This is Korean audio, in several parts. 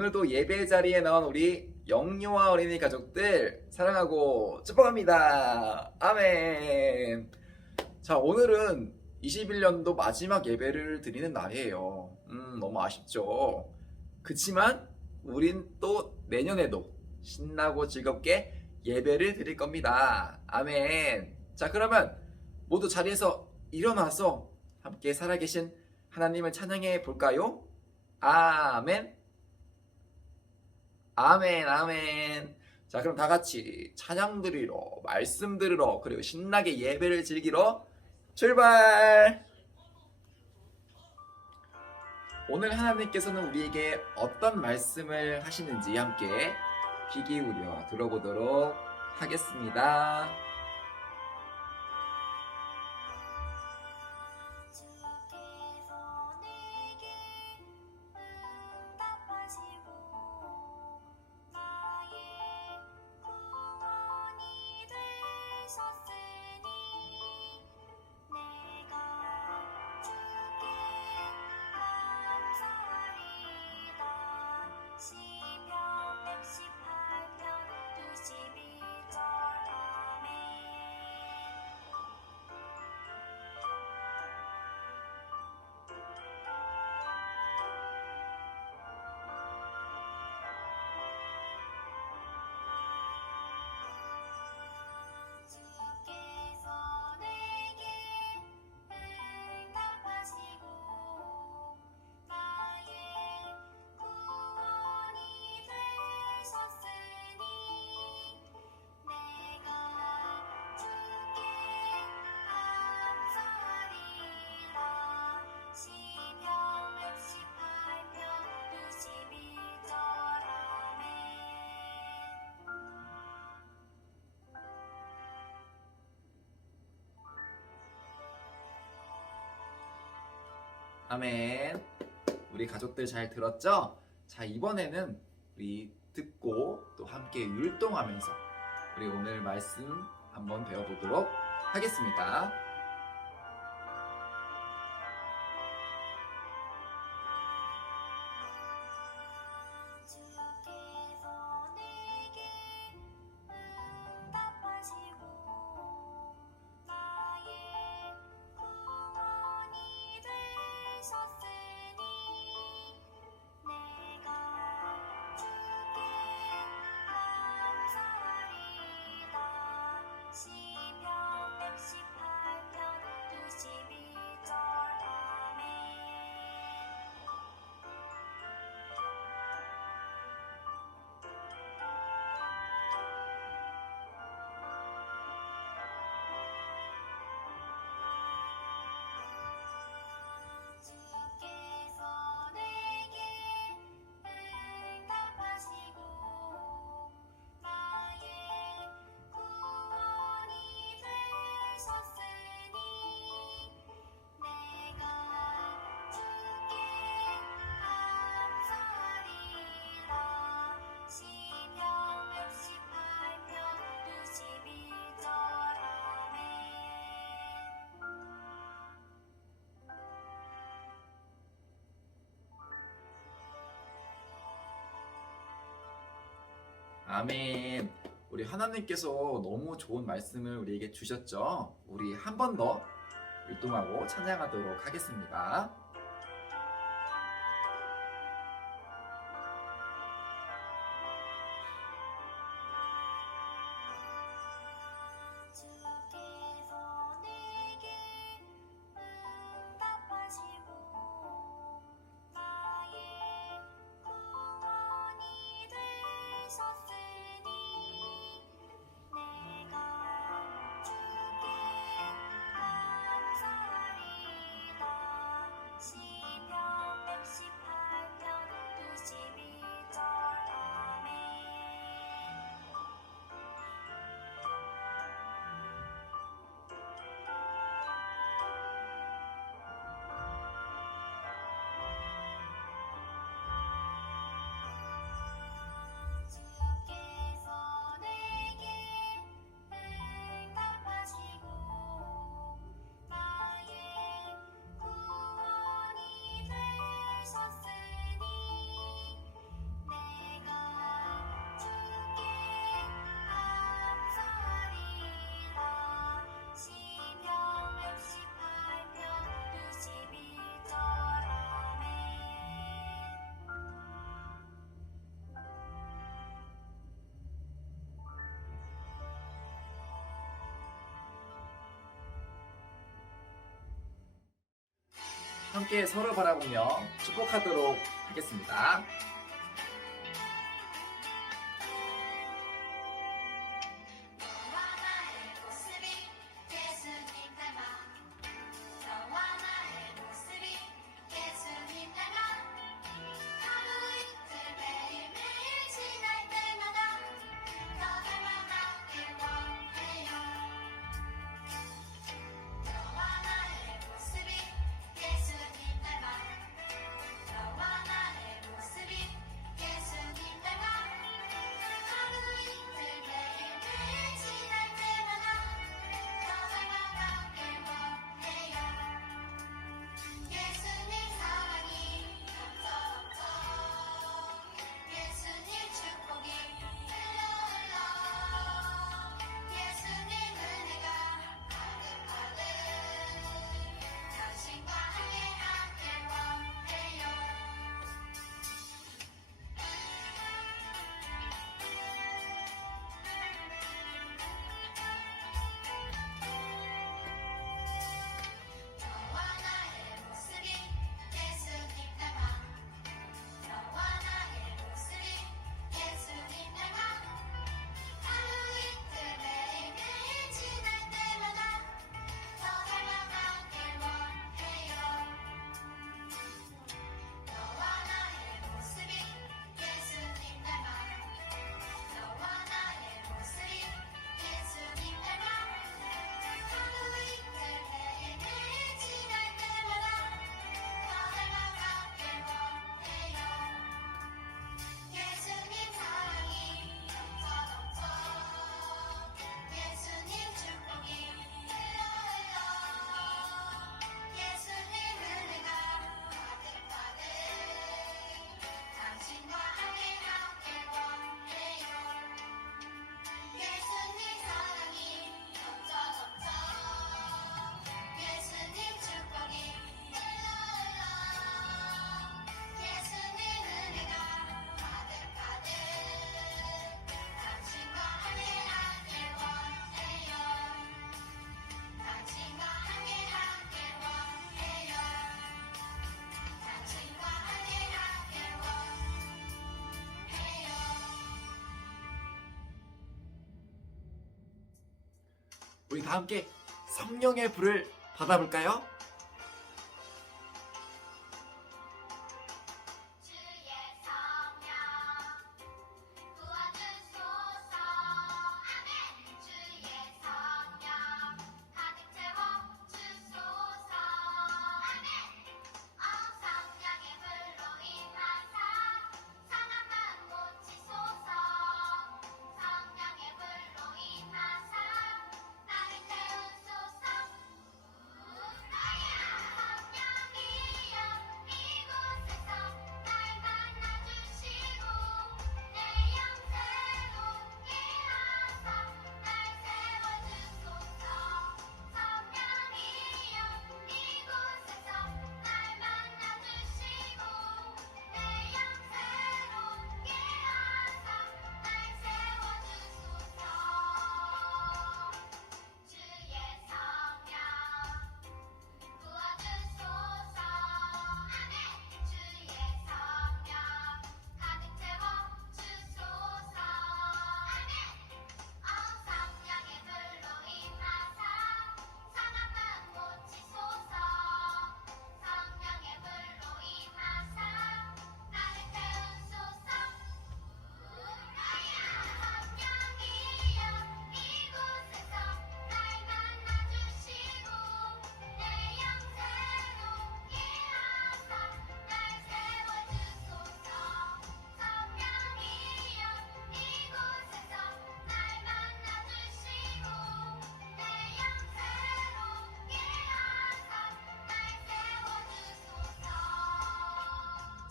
오늘도 예배 자리에 나온 우리 영유아 어린이 가족들 사랑하고 축복합니다. 아멘. 자, 오늘은 21년도 마지막 예배를 드리는 날이에요. 너무 아쉽죠. 그치만 우린 또 내년에도 신나고 즐겁게 예배를 드릴 겁니다. 아멘. 자, 그러면 모두 자리에서 일어나서 함께 살아계신 하나님을 찬양해 볼까요? 아멘. 아멘, 아멘. 자, 그럼 다 같이 찬양 드리러, 말씀 들으러, 그리고 신나게 예배를 즐기러 출발! 오늘 하나님께서는 우리에게 어떤 말씀을 하시는지 함께 귀 기울여 들어보도록 하겠습니다. 아멘. 우리 가족들 잘 들었죠? 자, 이번에는 우리 듣고 또 함께 율동하면서 우리 오늘 말씀 한번 배워보도록 하겠습니다. 아멘. 우리 하나님께서 너무 좋은 말씀을 우리에게 주셨죠? 우리 한 번 더 율동하고 찬양하도록 하겠습니다. 함께 서로 바라보며 축복하도록 하겠습니다. 우리 다 함께 성령의 불을 받아볼까요?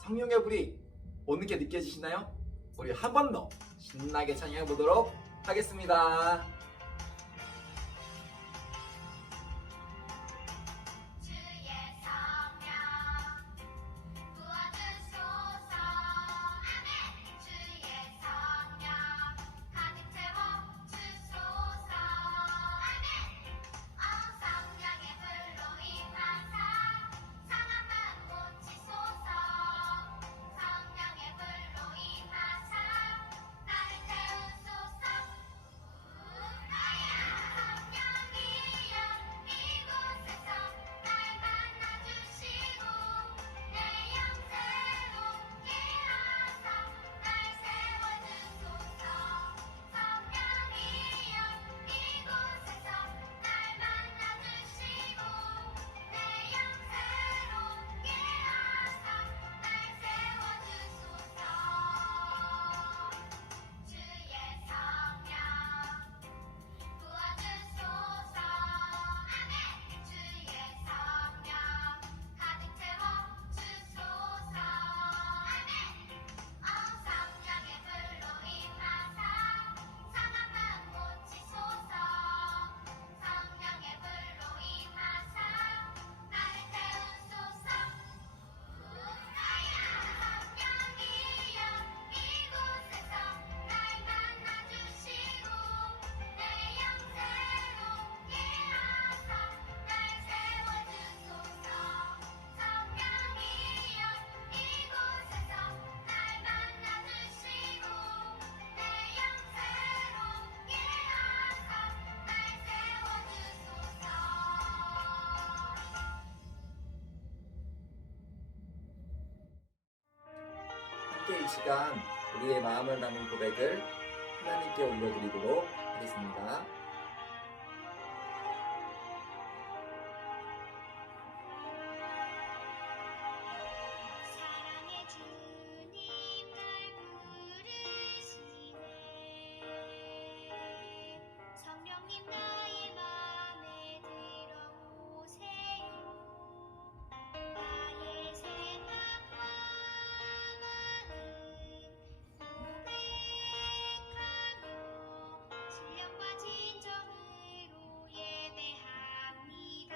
성령의 불이 오는 게 느껴지시나요? 우리 한 번 더 신나게 찬양해 보도록 하겠습니다. 시간 우리의 마음을 담은 고백을 하나님께 올려드리도록 하겠습니다. 사랑의 주님 날 부르시네. 성령님 나의 맘에 들어오세요. 나의 생각과 마음 고백하며 신령과 진정으로 예배합니다.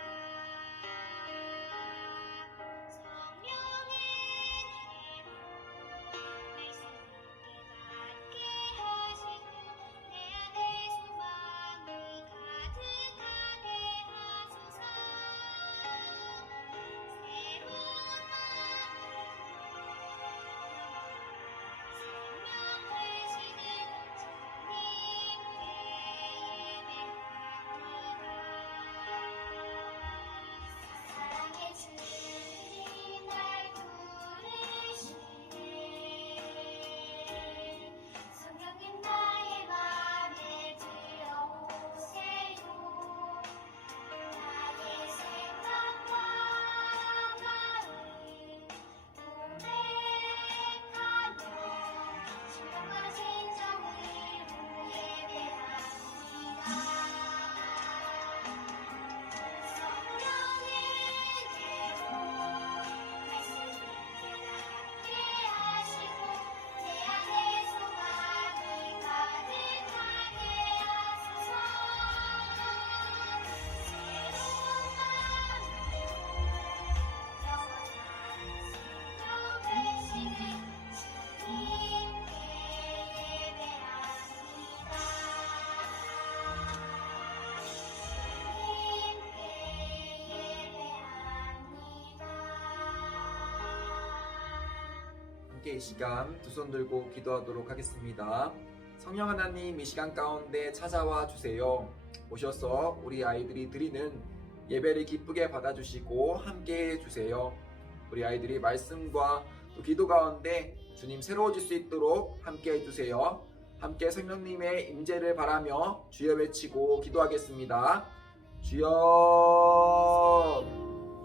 성령의 힘으로 말씀을 깨닫게 하시고 내 안에 소망이 가득하게 하소서. 새로운 생명 되시는 주님께 예배합니다. 사랑의 주님 날 부르시네. 성령님 나의 맘에 들어오세요. 나의 생각과 마음 고백하며 신령과 진정으로 예배합니다. 성령의 은혜로 말씀을 깨닫게 하시고 내 안에 소망이 가득하게 하소서. 새로운 마음으로 영원한 생명 되시는 주님께 함께 이 시간 두 손 들고 기도하도록 하겠습니다. 성령 하나님, 이 시간 가운데 찾아와 주세요. 오셔서 우리 아이들이 드리는 예배를 기쁘게 받아주시고 함께 해주세요. 우리 아이들이 말씀과 또 기도 가운데 주님 새로워질 수 있도록 함께 해주세요. 함께 성령님의 임재를 바라며 주여 외치고 기도하겠습니다. 주여,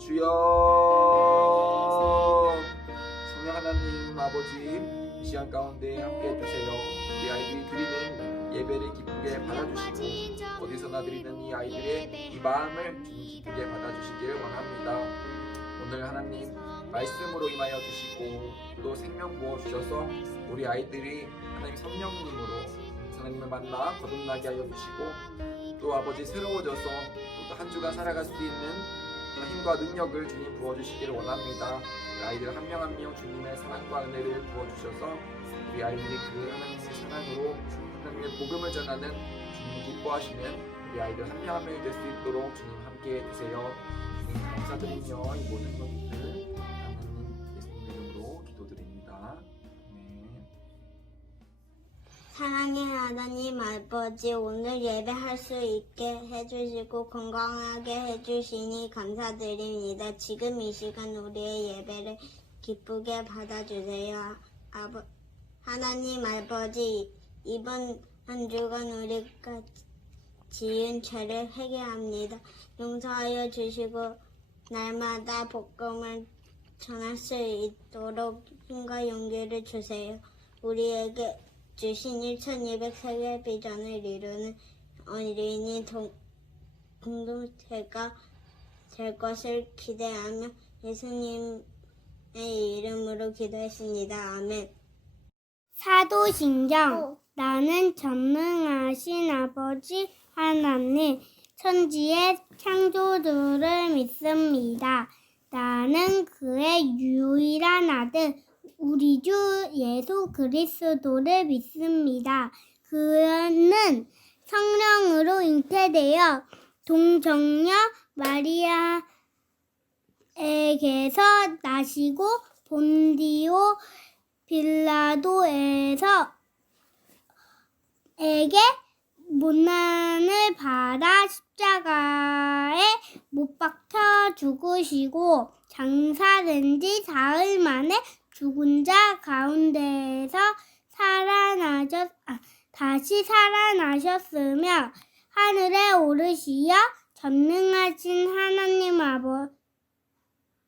주여. 성령 하나님 아버지, 이 시간 가운데 함께 해주세요. 우리 아이들이 드리는 예배를 기쁘게 받아주시고 어디서나 드리는 이 아이들의 이 마음을 주님 기쁘게 받아주시길 원합니다. 오늘 하나님 말씀으로 임하여 주시고 또 생명 부어 주셔서 우리 아이들이 하나님 성령님으로 하나님을 만나 거듭나게 하여 주시고 또 아버지 새로워져서 또 한 주간 살아갈 수 있는 힘과 능력을 주님 부어주시기를 원합니다. 우리 아이들 한 명 한 명 주님의 사랑과 은혜를 부어주셔서 우리 아이들이 그 하나님의 사랑으로 하나님의 복음을 전하는 주님 기뻐하시는 우리 아이들 한 명 한 명이 될 수 있도록 주님 함께 해주세요. 주님 감사드리며 이 모든 것들 하나님 예수님의 이름으로 기도드립니다. 아멘. 사랑의 하나님 아버지, 오늘 예배할 수 있게 해주시고 건강하게 해주시니 감사드립니다. 지금 이 시간 우리의 예배를 기쁘게 받아주세요. 하나님 아버지, 이번 한 주간 우리가 지은 죄를 회개합니다. 용서하여 주시고 날마다 복음을 전할 수 있도록 힘과 용기를 주세요. 우리에게 주신 1200세계 비전을 이루는 어린이 공동체가 될 것을 기대하며 예수님의 이름으로 기도했습니다. 아멘. 사도신경. 나는 전능하신 아버지 하나님, 천지의 창조주를 믿습니다. 나는 그의 유일한 아들, 우리 주 예수 그리스도를 믿습니다. 그는 성령으로 잉태되어 동정녀 마리아에게서 나시고 본디오 빌라도에게 고난을 받아 십자가에 못 박혀 죽으시고 장사된 지 사흘 만에 죽은 자 가운데에서 다시 살아나셨으며 하늘에 오르시어 전능하신 하나님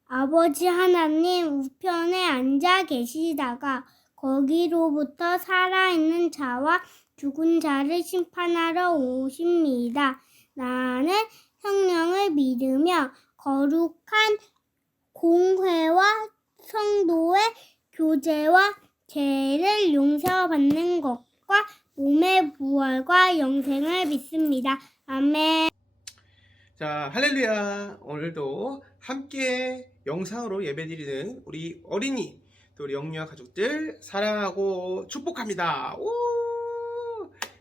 아버지 하나님 우편에 앉아 계시다가 거기로부터 살아있는 자와 죽은 자를 심판하러 오십니다. 나는 성령을 믿으며 거룩한 공회와 성도의 교제와 죄를 용서받는 것과 몸의 부활과 영생을 믿습니다. 아멘. 자, 할렐루야. 오늘도 함께 영상으로 예배드리는 우리 어린이, 또 우리 영유아 가족들 사랑하고 축복합니다.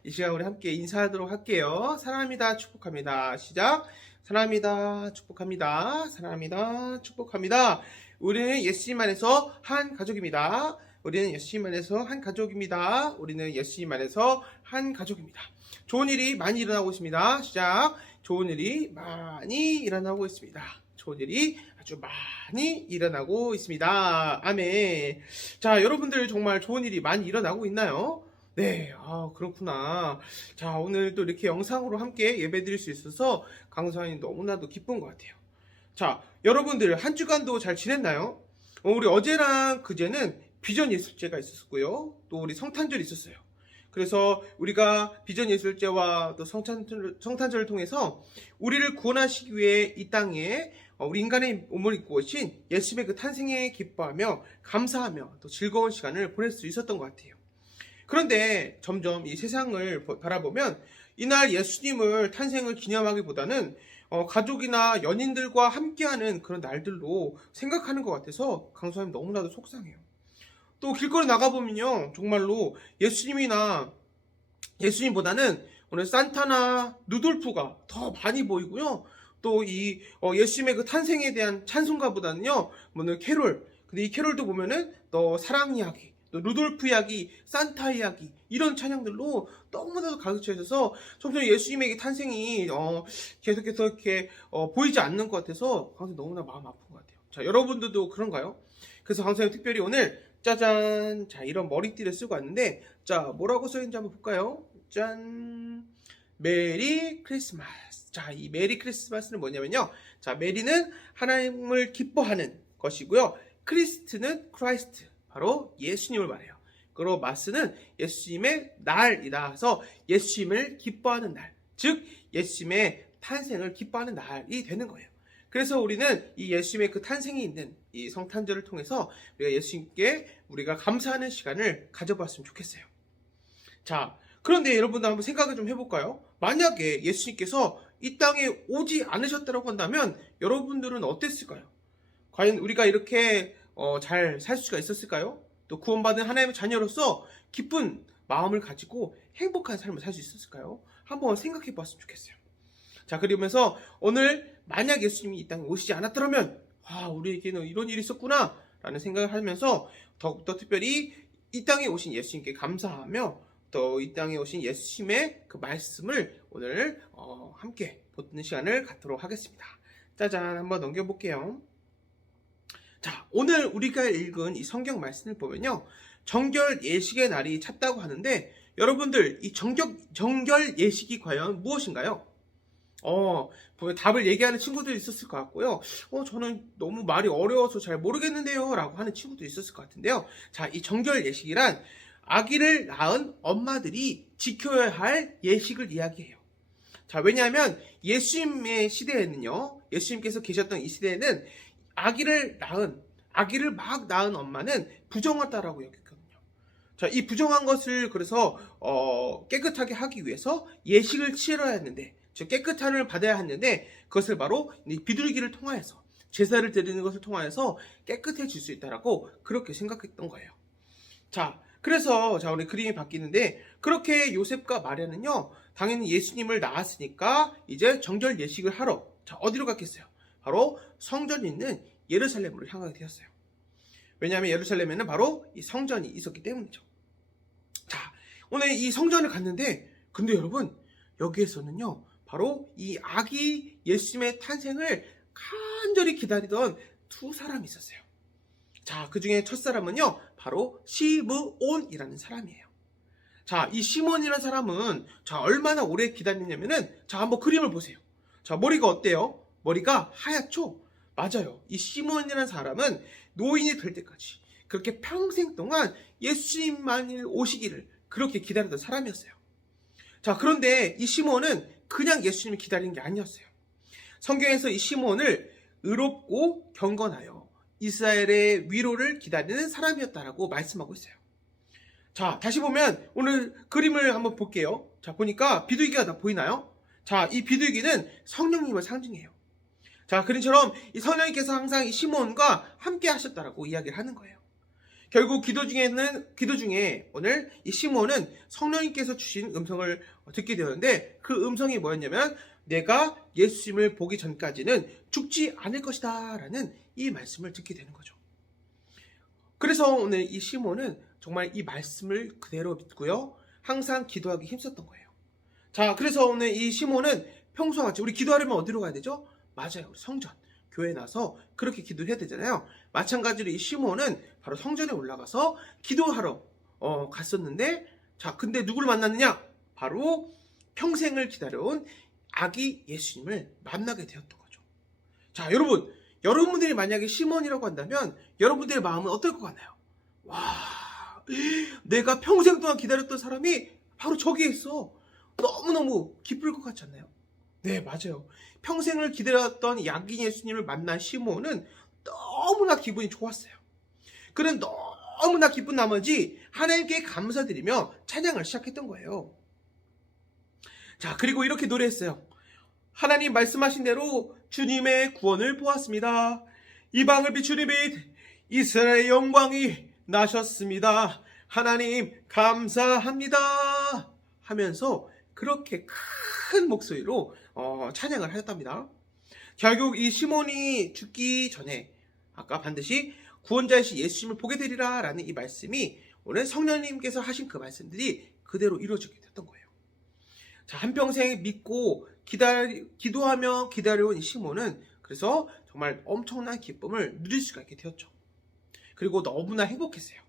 이 시간 우리 함께 인사하도록 할게요. 사랑합니다. 축복합니다. 시작. 사랑합니다. 축복합니다. 사랑합니다. 축복합니다. 우리는 예수님 안에서 한 가족입니다. 우리는 예수님 안에서 한 가족입니다. 우리는 예수님 안에서 한 가족입니다. 좋은 일이 많이 일어나고 있습니다. 시작. 좋은 일이 많이 일어나고 있습니다. 좋은 일이 아주 많이 일어나고 있습니다. 아멘. 자, 여러분들 정말 좋은 일이 많이 일어나고 있나요? 네, 그렇구나. 자, 오늘 또 이렇게 영상으로 함께 예배 드릴 수 있어서 강사님 너무나도 기쁜 것 같아요. 자, 여러분들 한 주간도 잘 지냈나요? 우리 어제랑 그제는 비전 예술제가 있었고요. 또 우리 성탄절이 있었어요. 그래서 우리가 비전 예술제와 또 성탄절을 통해서 우리를 구원하시기 위해 이 땅에 우리 인간의 몸을 입고 오신 예수님의 그 탄생에 기뻐하며 감사하며 또 즐거운 시간을 보낼 수 있었던 것 같아요. 그런데 점점 이 세상을 바라보면 이날 예수님을 탄생을 기념하기보다는 가족이나 연인들과 함께하는 그런 날들로 생각하는 것 같아서 강수님 너무나도 속상해요. 또 길거리 나가보면요, 정말로 예수님보다는 오늘 산타나 루돌프가 더 많이 보이고요. 또 이 예수님의 그 탄생에 대한 찬송가보다는요, 오늘 캐롤. 근데 이 캐롤도 보면은 또 사랑 이야기, 또 루돌프 이야기, 산타 이야기 이런 찬양들로 너무나도 가득 차 있어서 점점 예수님의 탄생이 계속해서 이렇게 보이지 않는 것 같아서 강사님 너무나 마음 아픈 것 같아요. 자, 여러분들도 그런가요? 그래서 강사님 특별히 오늘 짜잔, 자, 이런 머리띠를 쓰고 왔는데, 자, 뭐라고 써있는지 한번 볼까요? 짠, 메리 크리스마스. 자, 이 메리 크리스마스는 뭐냐면요, 자, 메리는 하나님을 기뻐하는 것이고요, 크리스트는 크라이스트, 바로 예수님을 말해요. 그리고 마스는 예수님의 날이다 해서 예수님을 기뻐하는 날, 즉 예수님의 탄생을 기뻐하는 날이 되는 거예요. 그래서 우리는 이 예수님의 그 탄생이 있는 이 성탄절을 통해서 우리가 예수님께 우리가 감사하는 시간을 가져봤으면 좋겠어요. 자, 그런데 여러분들 한번 생각을 좀 해볼까요? 만약에 예수님께서 이 땅에 오지 않으셨다고 한다면 여러분들은 어땠을까요? 과연 우리가 이렇게 잘 살 수가 있었을까요? 또 구원받은 하나님의 자녀로서 기쁜 마음을 가지고 행복한 삶을 살 수 있었을까요? 한번 생각해 봤으면 좋겠어요. 자, 그러면서 오늘 만약 예수님이 이 땅에 오시지 않았더라면 우리에게는 이런 일이 있었구나 라는 생각을 하면서 더욱더 특별히 이 땅에 오신 예수님께 감사하며 또 이 땅에 오신 예수님의 그 말씀을 오늘 함께 보는 시간을 갖도록 하겠습니다. 짜잔, 한번 넘겨볼게요. 자, 오늘 우리가 읽은 이 성경 말씀을 보면요, 정결 예식의 날이 찼다고 하는데 여러분들 이 정결 예식이 과연 무엇인가요? 보면 답을 얘기하는 친구들이 있었을 것 같고요. 저는 너무 말이 어려워서 잘 모르겠는데요 라고 하는 친구도 있었을 것 같은데요. 자, 이 정결 예식이란 아기를 낳은 엄마들이 지켜야 할 예식을 이야기해요. 자, 왜냐하면 예수님의 시대에는요, 예수님께서 계셨던 이 시대에는 아기를 막 낳은 엄마는 부정하다라고 여겼거든요. 자, 이 부정한 것을 그래서 깨끗하게 하기 위해서 예식을 치러야 했는데, 즉 깨끗함을 받아야 했는데 그것을 바로 비둘기를 통하여서 제사를 드리는 것을 통하여서 깨끗해질 수 있다라고 그렇게 생각했던 거예요. 자, 그래서 우리 그림이 바뀌는데 그렇게 요셉과 마리아는요, 당연히 예수님을 낳았으니까 이제 정결 예식을 하러 어디로 갔겠어요? 바로 성전이 있는 예루살렘으로 향하게 되었어요. 왜냐하면 예루살렘에는 바로 이 성전이 있었기 때문이죠. 자, 오늘 이 성전을 갔는데 근데 여러분 여기에서는요, 바로 이 아기 예수님의 탄생을 간절히 기다리던 두 사람이 있었어요. 자, 그 중에 첫 사람은요, 바로 시므온이라는 사람이에요. 자, 이 시몬이라는 사람은 자, 얼마나 오래 기다렸냐면은 자, 한번 그림을 보세요. 자, 머리가 어때요? 머리가 하얗죠? 맞아요. 이 시몬이라는 사람은 노인이 될 때까지 그렇게 평생 동안 예수님만이 오시기를 그렇게 기다렸던 사람이었어요. 자, 그런데 이 시몬은 그냥 예수님을 기다리는 게 아니었어요. 성경에서 이 시몬을 의롭고 경건하여 이스라엘의 위로를 기다리는 사람이었다라고 말씀하고 있어요. 자, 다시 보면 오늘 그림을 한번 볼게요. 자, 보니까 비둘기가 다 보이나요? 자, 이 비둘기는 성령님을 상징해요. 자, 그림처럼 이 성령님께서 항상 이 시몬과 함께 하셨다라고 이야기를 하는 거예요. 결국 기도 중에 오늘 이 시몬은 성령님께서 주신 음성을 듣게 되었는데 그 음성이 뭐였냐면 내가 예수님을 보기 전까지는 죽지 않을 것이다 라는 이 말씀을 듣게 되는 거죠. 그래서 오늘 이 시몬은 정말 이 말씀을 그대로 믿고요. 항상 기도하기 힘썼던 거예요. 자, 그래서 오늘 이 시몬은 평소와 같이 우리 기도하려면 어디로 가야 되죠? 맞아요. 우리 성전, 교회 나서 그렇게 기도해야 되잖아요. 마찬가지로 이 시몬은 바로 성전에 올라가서 기도하러 갔었는데 자, 근데 누굴 만났느냐? 바로 평생을 기다려온 아기 예수님을 만나게 되었던 거죠. 자, 여러분들이 만약에 시몬이라고 한다면 여러분들의 마음은 어떨 것 같나요? 와, 내가 평생 동안 기다렸던 사람이 바로 저기에 있어. 너무너무 기쁠 것 같지 않나요? 네, 맞아요. 평생을 기다렸던 아기 예수님을 만난 시몬은 너무나 기분이 좋았어요. 그는 너무나 기쁜 나머지 하나님께 감사드리며 찬양을 시작했던 거예요. 자, 그리고 이렇게 노래했어요. 하나님 말씀하신 대로 주님의 구원을 보았습니다. 이방을 비추는 빛 이스라엘의 영광이 나셨습니다. 하나님 감사합니다 하면서 그렇게 큰 목소리로 찬양을 하였답니다. 결국 이 시몬이 죽기 전에 아까 반드시 구원자이신 예수님을 보게 되리라 라는 이 말씀이 오늘 성령님께서 하신 그 말씀들이 그대로 이루어지게 됐던 거예요. 자, 한평생 믿고 기도하며 기다려온 이 시몬은 그래서 정말 엄청난 기쁨을 누릴 수가 있게 되었죠. 그리고 너무나 행복했어요.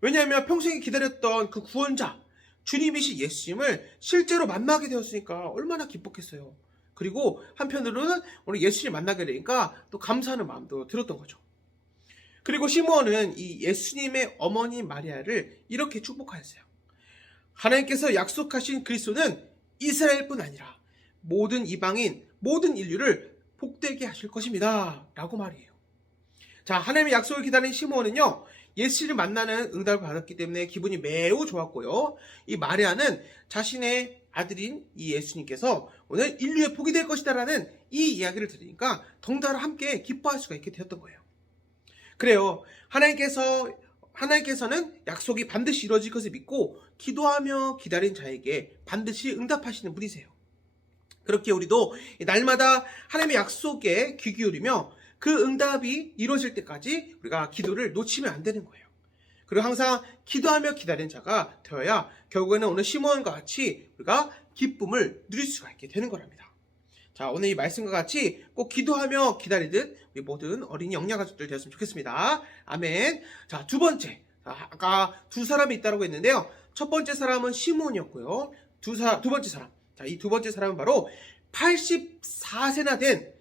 왜냐하면 평생에 기다렸던 그 구원자 주님이신 예수님을 실제로 만나게 되었으니까 얼마나 기뻤겠어요. 그리고 한편으로는 오늘 예수님 만나게 되니까 또 감사하는 마음도 들었던 거죠. 그리고 시몬은 이 예수님의 어머니 마리아를 이렇게 축복하였어요. 하나님께서 약속하신 그리스도는 이스라엘뿐 아니라 모든 이방인, 모든 인류를 복되게 하실 것입니다 라고 말이에요. 자, 하나님의 약속을 기다린 시몬은요, 예수를 만나는 응답을 받았기 때문에 기분이 매우 좋았고요. 이 마리아는 자신의 아들인 이 예수님께서 오늘 인류의 복이 될 것이다 라는 이 이야기를 들으니까 덩달아 함께 기뻐할 수가 있게 되었던 거예요. 그래요. 하나님께서는 약속이 반드시 이루어질 것을 믿고 기도하며 기다린 자에게 반드시 응답하시는 분이세요. 그렇게 우리도 날마다 하나님의 약속에 귀 기울이며 그 응답이 이루어질 때까지 우리가 기도를 놓치면 안 되는 거예요. 그리고 항상 기도하며 기다리는 자가 되어야 결국에는 오늘 시몬과 같이 우리가 기쁨을 누릴 수가 있게 되는 거랍니다. 자, 오늘 이 말씀과 같이 꼭 기도하며 기다리듯 우리 모든 어린이 영양 가족들 되었으면 좋겠습니다. 아멘. 자, 두 번째. 아까 두 사람이 있다고 했는데요. 첫 번째 사람은 시몬이었고요. 두 번째 사람. 자, 이 두 번째 사람은 바로 84세나 된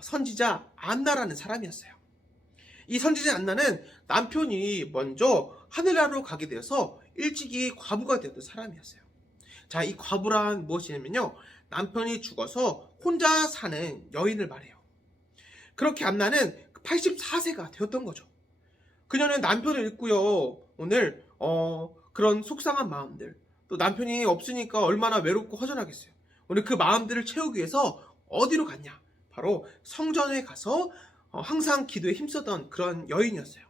선지자 안나라는 사람이었어요. 이 선지자 안나는 남편이 먼저 하늘나라로 가게 되어서 일찍이 과부가 되었던 사람이었어요. 자, 이 과부란 무엇이냐면요, 남편이 죽어서 혼자 사는 여인을 말해요. 그렇게 안나는 84세가 되었던 거죠. 그녀는 남편을 잃고요, 오늘 그런 속상한 마음들, 또 남편이 없으니까 얼마나 외롭고 허전하겠어요. 오늘 그 마음들을 채우기 위해서 어디로 갔냐? 바로 성전에 가서 항상 기도에 힘쓰던 그런 여인이었어요.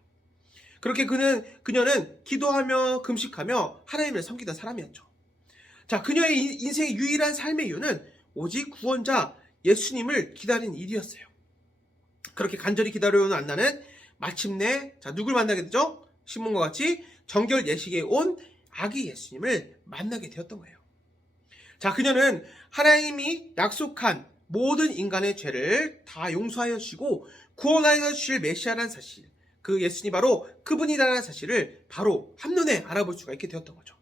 그렇게 그녀는 기도하며 금식하며 하나님을 섬기던 사람이었죠. 자, 그녀의 인생의 유일한 삶의 이유는 오직 구원자 예수님을 기다린 일이었어요. 그렇게 간절히 기다려온 안나는 마침내 누굴 만나게 되죠? 시몬과 같이 정결 예식에 온 아기 예수님을 만나게 되었던 거예요. 자, 그녀는 하나님이 약속한 모든 인간의 죄를 다 용서하여 주시고 구원하여 주실 메시아라는 사실, 그 예수님이 바로 그분이라는 사실을 바로 한눈에 알아볼 수가 있게 되었던 거죠.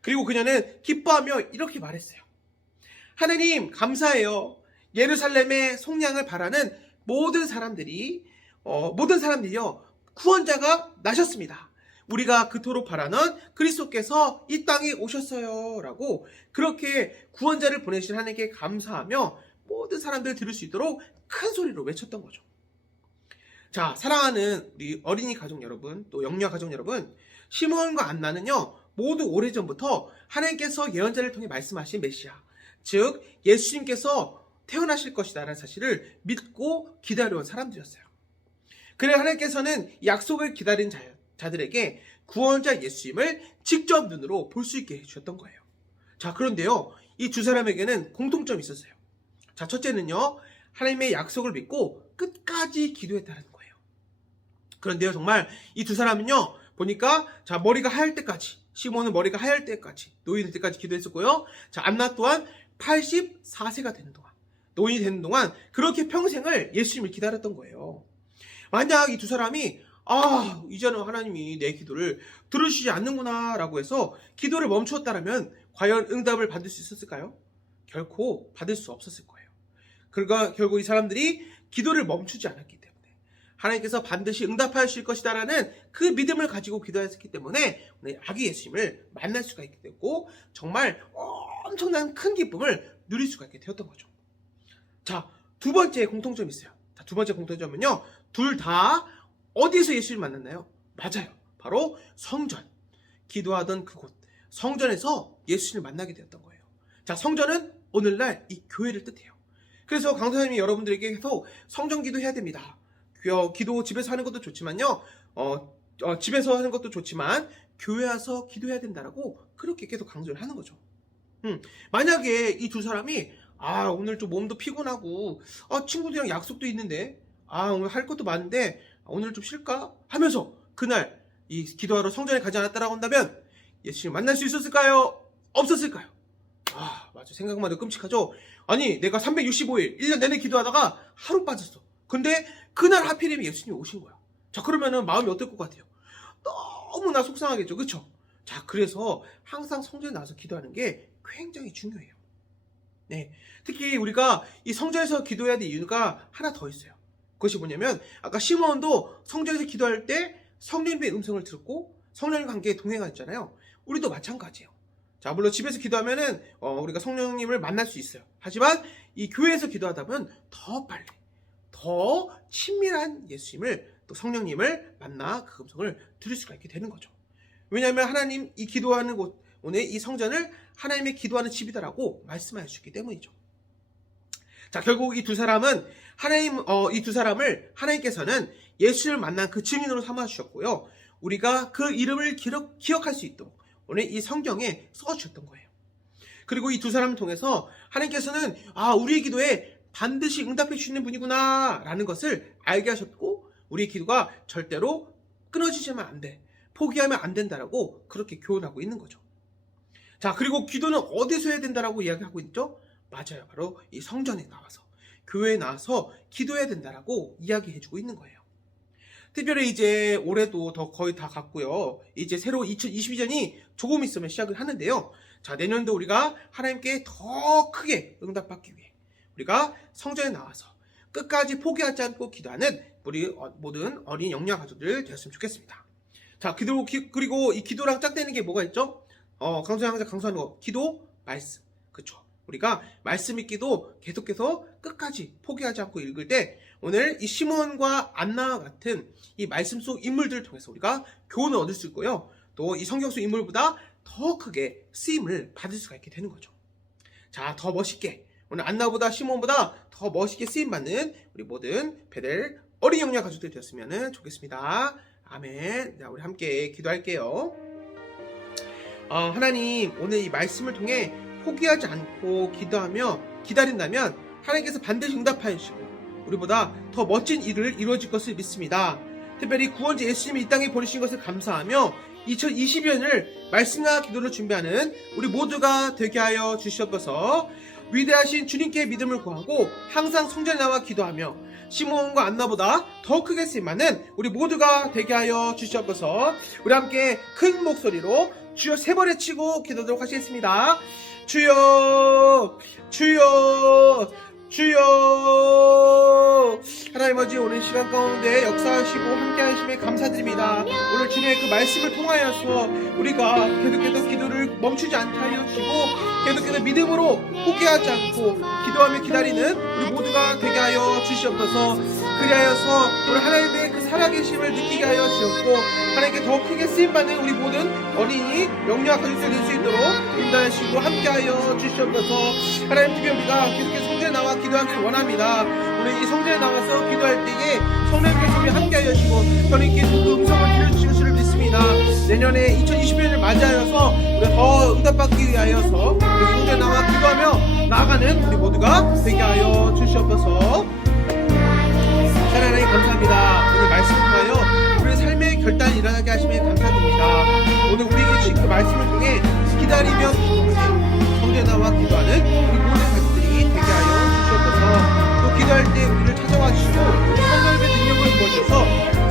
그리고 그녀는 기뻐하며 이렇게 말했어요. 하나님 감사해요. 예루살렘의 속량을 바라는 모든 사람들이요 구원자가 나셨습니다. 우리가 그토록 바라는 그리스도께서 이 땅에 오셨어요 라고 그렇게 구원자를 보내신 하나님께 감사하며 모든 사람들 들을 수 있도록 큰 소리로 외쳤던 거죠. 자, 사랑하는 우리 어린이 가족 여러분, 또 영유아 가족 여러분, 시므온과 안나는요 모두 오래전부터 하나님께서 예언자를 통해 말씀하신 메시아, 즉 예수님께서 태어나실 것이다 라는 사실을 믿고 기다려온 사람들이었어요. 그래 하나님께서는 약속을 기다린 자들에게 구원자 예수님을 직접 눈으로 볼 수 있게 해주셨던 거예요. 자, 그런데요 이 두 사람에게는 공통점이 있었어요. 자, 첫째는요 하나님의 약속을 믿고 끝까지 기도했다는 거예요. 그런데요 정말 이 두 사람은요 보니까 자 머리가 하얄 때까지, 시몬은 머리가 하얄 때까지, 노인일 때까지 기도했었고요. 자, 안나 또한 84세가 되는 동안, 노인이 되는 동안 그렇게 평생을 예수님을 기다렸던 거예요. 만약 이 두 사람이 이제는 하나님이 내 기도를 들으시지 않는구나 라고 해서 기도를 멈추었다면 과연 응답을 받을 수 있었을까요? 결코 받을 수 없었을 거예요. 그러니까 결국 이 사람들이 기도를 멈추지 않았기 때문에 하나님께서 반드시 응답하실 것이다 라는 그 믿음을 가지고 기도했기 때문에 오늘 아기 예수님을 만날 수가 있게 됐고 정말 엄청난 큰 기쁨을 누릴 수가 있게 되었던 거죠. 자, 두 번째 공통점이 있어요. 자, 두 번째 공통점은요 둘 다 어디에서 예수님을 만났나요? 맞아요. 바로 성전. 기도하던 그곳. 성전에서 예수님을 만나게 되었던 거예요. 자, 성전은 오늘날 이 교회를 뜻해요. 그래서 강사님이 여러분들에게 계속 성전 기도해야 됩니다. 기도 집에서 하는 것도 좋지만요. 집에서 하는 것도 좋지만 교회 와서 기도해야 된다라고 그렇게 계속 강조를 하는 거죠. 만약에 이 두 사람이 오늘 좀 몸도 피곤하고 친구들이랑 약속도 있는데 오늘 할 것도 많은데 오늘 좀 쉴까? 하면서 그날 이 기도하러 성전에 가지 않았다라고 한다면 예수님 만날 수 있었을까요? 없었을까요? 맞아. 생각만 해도 끔찍하죠? 아니 내가 365일 1년 내내 기도하다가 하루 빠졌어. 근데 그날 하필이면 예수님이 오신 거야. 자, 그러면은 마음이 어떨 것 같아요? 너무나 속상하겠죠. 그쵸? 자, 그래서 항상 성전에 나와서 기도하는 게 굉장히 중요해요. 네. 특히 우리가 이 성전에서 기도해야 될 이유가 하나 더 있어요. 그것이 뭐냐면 아까 시므온도 성전에서 기도할 때 성령님의 음성을 들었고 성령님과 함께 동행했잖아요. 우리도 마찬가지예요. 자, 물론 집에서 기도하면은 우리가 성령님을 만날 수 있어요. 하지만 이 교회에서 기도하다 보면 더 빨리, 더 친밀한 예수님을 또 성령님을 만나 그 음성을 들을 수가 있게 되는 거죠. 왜냐하면 하나님 이 기도하는 곳, 오늘 이 성전을 하나님의 기도하는 집이다라고 말씀할 수 있기 때문이죠. 자, 결국 이 두 사람을 하나님께서는 예수를 만난 그 증인으로 삼아 주셨고요. 우리가 그 이름을 기억할 수 있도록 오늘 이 성경에 써주셨던 거예요. 그리고 이 두 사람을 통해서 하나님께서는 우리의 기도에 반드시 응답해 주시는 분이구나 라는 것을 알게 하셨고 우리의 기도가 절대로 끊어지지만 안 돼, 포기하면 안 된다라고 그렇게 교훈하고 있는 거죠. 자, 그리고 기도는 어디서 해야 된다라고 이야기하고 있죠? 맞아요. 바로 이 성전에 나와서, 교회에 나와서 기도해야 된다라고 이야기해주고 있는 거예요. 특별히 이제 올해도 거의 다 갔고요. 이제 새로 2022년이 조금 있으면 시작을 하는데요. 자, 내년도 우리가 하나님께 더 크게 응답받기 위해 우리가 성전에 나와서 끝까지 포기하지 않고 기도하는 우리 모든 어린 영유아 가족들 되었으면 좋겠습니다. 자, 그리고 이 기도랑 짝대는 게 뭐가 있죠? 항상 강조하는 거, 기도, 말씀. 그쵸? 우리가 말씀 읽기도 계속해서 끝까지 포기하지 않고 읽을 때 오늘 이 시몬과 안나와 같은 이 말씀 속 인물들을 통해서 우리가 교훈을 얻을 수 있고요. 또 이 성경 속 인물보다 더 크게 쓰임을 받을 수가 있게 되는 거죠. 자, 더 멋있게, 오늘 안나보다 시몬보다 더 멋있게 쓰임받는 우리 모든 베델 어린 영유아 가족들이 되었으면 좋겠습니다. 아멘. 자, 우리 함께 기도할게요. 하나님, 오늘 이 말씀을 통해 포기하지 않고 기도하며 기다린다면 하나님께서 반드시 응답하여 주시고 우리보다 더 멋진 일을 이루어질 것을 믿습니다. 특별히 구원자 예수님이 이 땅에 보내신 것을 감사하며 2022년을 말씀과 기도를 준비하는 우리 모두가 되게 하여 주시옵소서. 위대하신 주님께 믿음을 구하고 항상 성전에 나와 기도하며 시몬과 안나보다 더 크게 쓰임받는 우리 모두가 되게 하여 주시옵소서. 우리 함께 큰 목소리로 주여 3번 외치고 기도하도록 하시겠습니다. 주여 주여 주여. 하나님 아버지, 오늘 시간 가운데 역사하시고 함께 하심에 감사드립니다. 오늘 주님의 그 말씀을 통하여서 우리가 계속해서 기도를 멈추지 않게 하여 주시고 계속해서 믿음으로 포기하지 않고 기도하며 기다리는 우리 모두가 되게 하여 주시옵소서. 그리하여서 우리 하나님의 그 살아계심을 느끼게 하여 주셨고 하나님께 더 크게 쓰임받는 우리 모든 어린이 영유아 가족들 될 수 있도록 인도하시고 함께하여 주시옵소서. 하나님, 특히 우리가 계속해서 성전에 나와 기도하기를 원합니다. 우리 이 성전에 나와서 기도할 때에 성령께서 함께하여 주시고 하나님께서 그 음성을 들려주실 것을 믿습니다. 내년에 2020년을 맞이하여서 우리가 더 응답받기 위하여서 성전에 나와 기도하며 나아가는 우리 모두가 되게 하여 주시옵소서. 하나님 감사합니다. 오늘 말씀을 통하여 우리의 삶의 결단이 일어나게 하시면 감사드립니다. 오늘 우리에게 주신 그 말씀을 통해 기다리며 기도하는 성전에 나와 기도하는 우리 모든 가족들이 되게 하여 주시옵소서. 또 기도할 때 우리를 찾아와 주시고 성령의 능력을 부어주셔서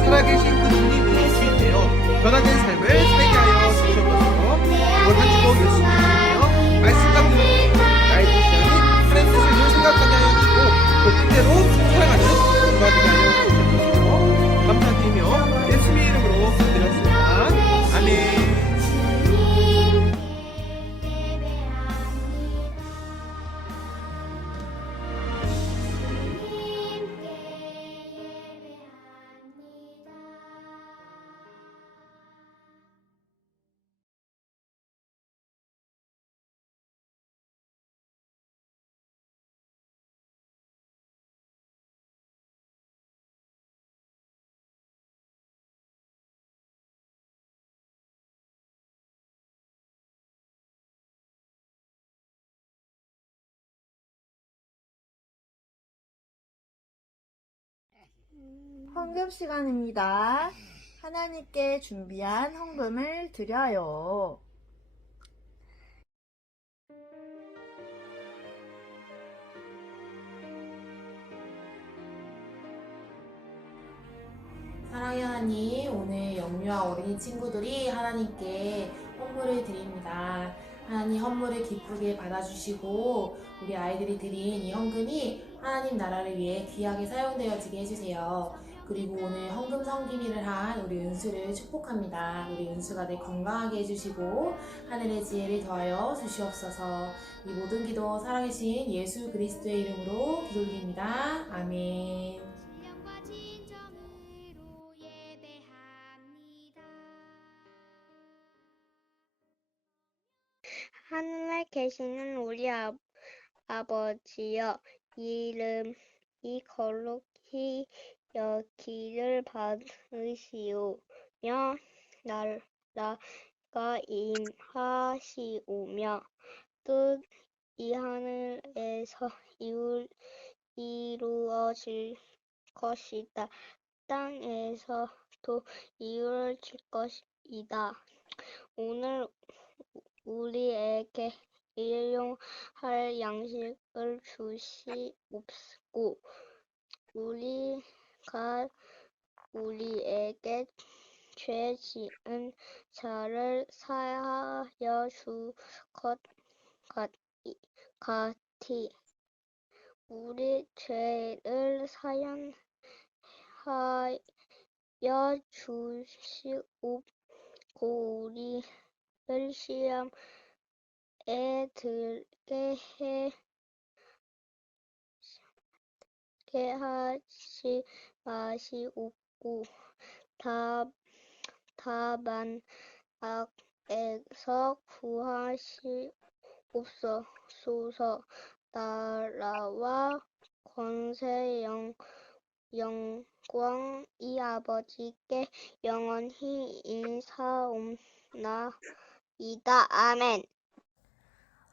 살아계신 그 주님이 주인되어 변화된 삶을 살게 하여 주시옵소서. 오늘 한 주도 예수님을 믿으며 말씀과 믿음으로 나의 뜻이 아닌 하나님의 뜻을 늘 생각하게 하여 주시고 그 뜻대로 살아가는 우리가 되게 하여 주시옵소서. 감사드리며 예수님의 이름으로 드렸습니다. 아멘. 헌금 시간입니다. 하나님께 준비한 헌금을 드려요. 사랑의 하나님, 오늘 영유아 어린이 친구들이 하나님께 헌물을 드립니다. 하나님, 헌물을 기쁘게 받아주시고 우리 아이들이 드린 이 헌금이 하나님 나라를 위해 귀하게 사용되어지게 해주세요. 그리고 오늘 헌금 성김일을 한 우리 은수를 축복합니다. 우리 은수가 늘 건강하게 해주시고 하늘의 지혜를 더하여 주시옵소서. 이 모든 기도 살아계신 예수 그리스도의 이름으로 기도드립니다. 아멘. 신령과 진정으로 예배합니다. 하늘에 계시는 우리 아버지여, 이름이 거룩히 여기를 받으시오며 나라가 임하시오며 뜻이 하늘에서 이루어질 것이다. 땅에서도 이루어질 것이다. 오늘 우리에게 일용할 양식을 주시옵고 우리가 우리에게 죄 지은 자를 사하여 줄 것 같이 우리 죄를 사하여 주시옵고 우리를 시험에 들게 하지 마시옵고 다만 악에서 구하시옵소서. 나라와 권세 영광이 아버지께 영원히 인사옵나이다. 아멘.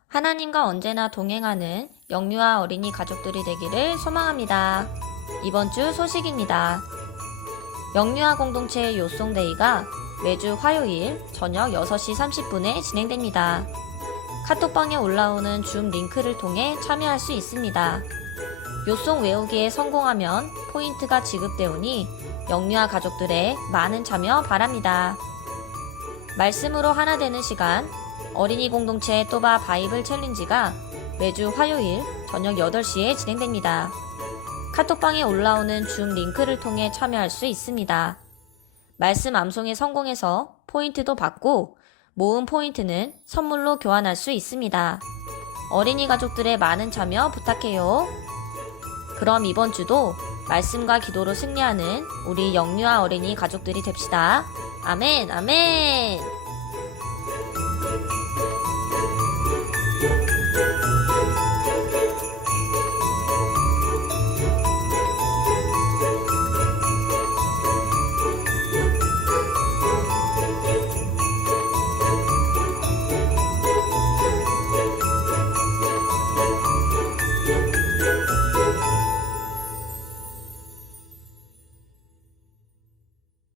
하나님과 언제나 동행하는 영유아 어린이 가족들이 되기를 소망합니다. 이번 주 소식입니다. 영유아 공동체 요송데이가 매주 화요일 저녁 6시 30분에 진행됩니다. 카톡방에 올라오는 줌 링크를 통해 참여할 수 있습니다. 요송 외우기에 성공하면 포인트가 지급되오니 영유아 가족들의 많은 참여 바랍니다. 말씀으로 하나 되는 시간, 어린이 공동체 또바 바이블 챌린지가 매주 화요일 저녁 8시에 진행됩니다. 카톡방에 올라오는 줌 링크를 통해 참여할 수 있습니다. 말씀 암송에 성공해서 포인트도 받고 모은 포인트는 선물로 교환할 수 있습니다. 어린이 가족들의 많은 참여 부탁해요. 그럼 이번 주도 말씀과 기도로 승리하는 우리 영유아 어린이 가족들이 됩시다. 아멘, 아멘!